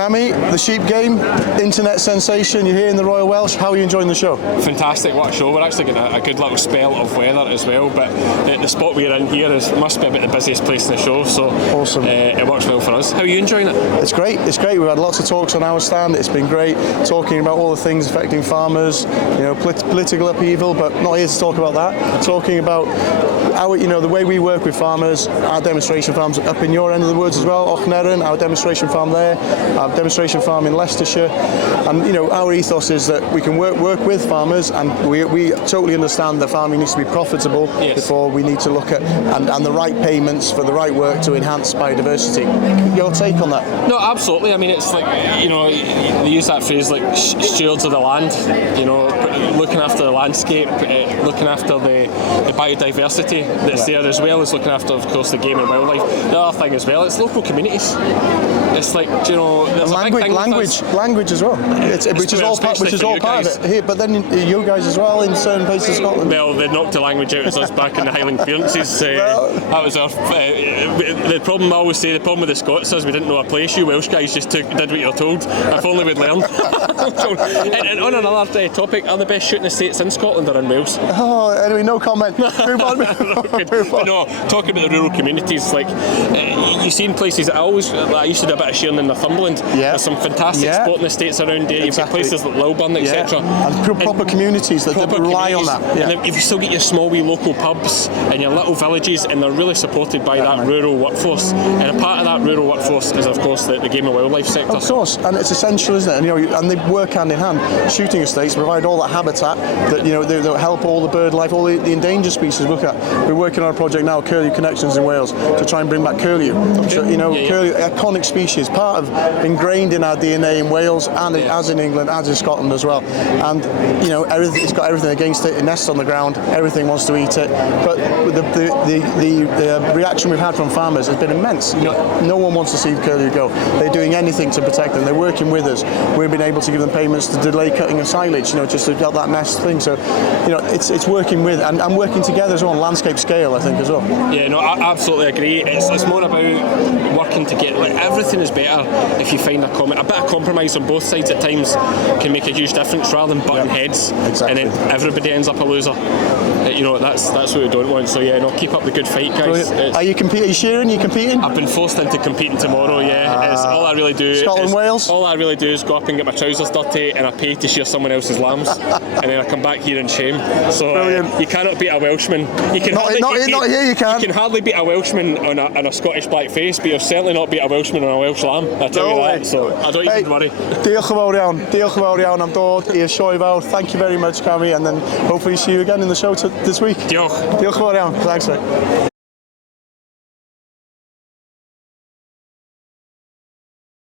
Cammy, the sheep game, internet sensation, you're here in the Royal Welsh. How are you enjoying the show? Fantastic, what a show. We're actually getting a good little spell of weather as well, but the spot we're in here must be about the busiest place in the show, so awesome. It works well for us. How are you enjoying it? It's great, it's great. We've had lots of talks on our stand. It's been great talking about all the things affecting farmers, political upheaval, but not here to talk about that. Talking about our, the way we work with farmers, our demonstration farms up in your end of the woods as well, Ochnerin, our demonstration farm there, our demonstration farm in Leicestershire, and our ethos is that we can work with farmers, and we totally understand that farming needs to be profitable before we need to look at and the right payments for the right work to enhance biodiversity. Your take on that? No, absolutely. I mean, it's like they use that phrase like stewards of the land. Looking after the landscape, looking after the biodiversity that's there, as well as looking after, of course, the game and wildlife. The other thing as well, it's local communities. It's like there's language as well, which is all part of it here. But then you guys as well in certain places of Scotland. Well, they knocked the language out of us back in the Highland Clearances. That was our. The problem I always say, the problem with the Scots is we didn't know a place. You Welsh guys just did what you're told. If only we'd learned. and on another topic, are the best shooting estates in Scotland or in Wales? Oh, anyway, no comment. Move on. No, talking about the rural communities, like you see in places. I used to do a bit of shooting in Northumberland. Yeah. There's some fantastic sporting estates around there. You've got places like Lilburn, etc. And proper communities that rely on that. Yeah. And if you still get your small wee local pubs and your little villages, and they're really supported by that rural workforce. And a part of that rural workforce is, of course, the game and wildlife sector. Of course, and it's essential, isn't it? And they work hand in hand. Shooting estates provide all that habitat that they'll help all the bird life, all the endangered species. We're working on a project now, Curlew Connections in Wales, to try and bring back curlew. So, curlew, iconic species, part of ingrained in our DNA in Wales and as in England, as in Scotland as well. And it's got everything against it. It nests on the ground. Everything wants to eat it. But the reaction we've had from farmers has been immense. No one wants to see the curlew go. They're doing anything to protect them. They're working with us. We've been able to give them payments to delay cutting of silage, just to get that nest thing. So, it's working with and working together as well on landscape scale, I think, as well. Yeah, no, I absolutely agree. It's more about working together. Like, everything is better if you find a bit of compromise on both sides at times can make a huge difference rather than butting heads. Exactly. And then everybody ends up a loser. That's what we don't want. So keep up the good fight, guys. Are you competing? Are you cheering? Are you competing? I've been forced into competing tomorrow. It's all I really do. Scotland, Wales. All I really do is go up and get my trousers dirty, and I pay to shear someone else's lambs, and then I come back here in shame. So you cannot beat a Welshman. You can not here. You can. You can hardly beat a Welshman on a Scottish black face, but you'll certainly not beat a Welshman on a Welsh lamb. I tell you that. So I don't even worry. Diolch yn fawr iawn am dod i'r sioe fawr. Thank you very much, Cammy, and then hopefully see you again in the show this week. Diolch. Diolch yn fawr iawn. Thanks, mate.